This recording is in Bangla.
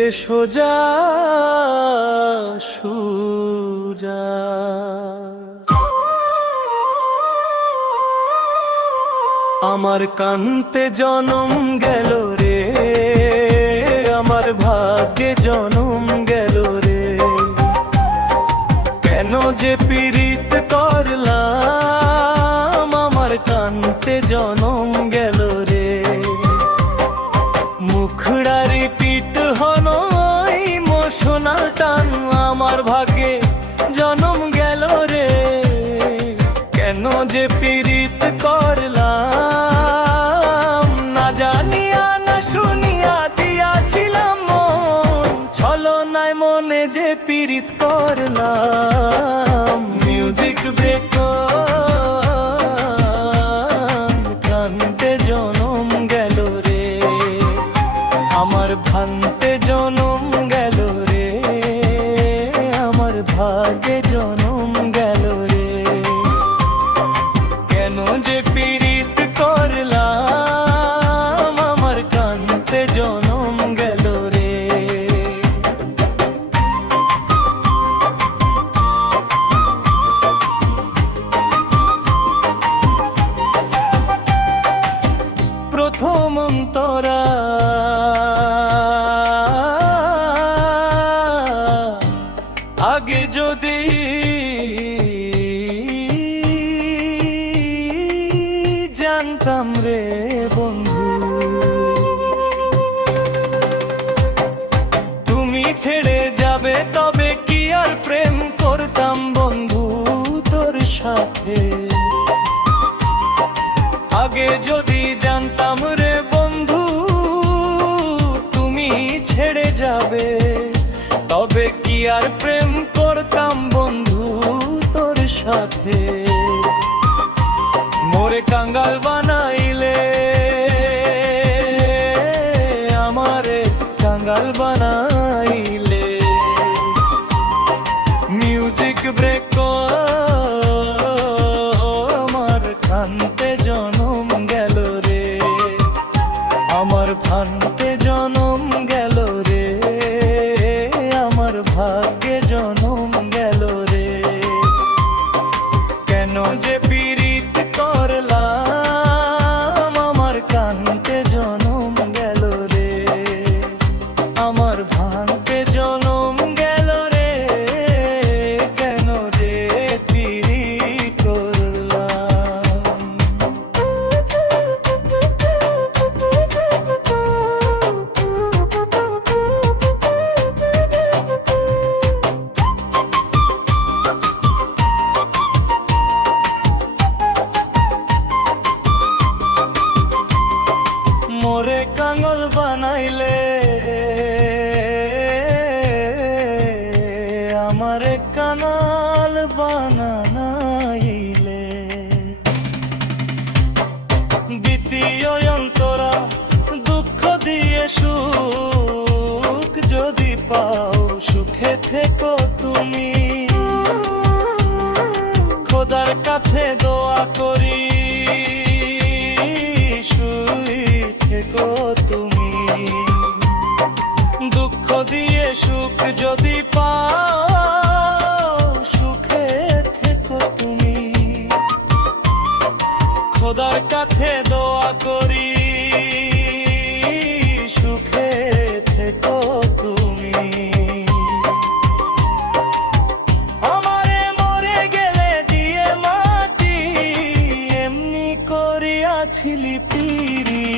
দিলে সোজা সুজা। আমার কান্তে জনম গেল রে, আমার ভাগ্যে জনম গেল রে। কেন যে পীড়িত করলাম, আমার কান্তে জনম গেল রে। মুখড়ারি পিঠ হন ইমোশনাল টান, আমার ভাগ্যে জনম গেল রে। কেন যে পীড়িত করলাম, না জানিয়া না শুনিয়া দিয়াছিলাম মন। ছলনায় মনে যে পীড়িত করলাম। মিউজিক ব্রেক কান্তে জনম গেল রে, আমার ভান্তে জনম গেল রে, আমার ভাগ্যে জনম গেল রে। কেন যে পীড়িত করলাম, আমার কান্তে জনম গেল রে। প্রথম অন্তরা আগে যদি জানতাম রে বন্ধু, তুমি ছেড়ে যাবে তবে কি আর প্রেম করতাম বন্ধু তোর সাথে। আগে যদি জানতাম রে বন্ধু তুমি ছেড়ে যাবে, তবে কি আর প্রেম করতাম বন্ধু তোর সাথে। মোরে কাঙ্গাল বানাইলে, আমারে কাঙ্গাল বানাইলে। মিউজিক ব্রেক আমার কান্তে জনম গেল রে, আমার ভান্তে জনম গেল রে, আমার ভাগ্যে জনম গেল রে। কেন যে পীড়িত করলাম, আমার কান্তে জনম গেল রে, আমার ভান্তে জনম গেল রে। কেন যে পীড়িত করলাম। মোরে কাঙ্গল বানাইলে, আমারে কানাল বানাইলে। দ্বিতীয় অন্তরা দুঃখ দিয়ে সুখ যদি পাও, সুখে থেকো তুমি। খোদার কাছে দোয়া করি, থেকো তুমি। দুঃখ দিয়ে সুখ যদি পাও, সুখে থেকো তুমি। খোদার কাছে দোয়া করি, সুখে থেকো তুমি। আমারে মরে গেলে দিয়ে মাটি, এমনি করিয়াছিলি পিরি।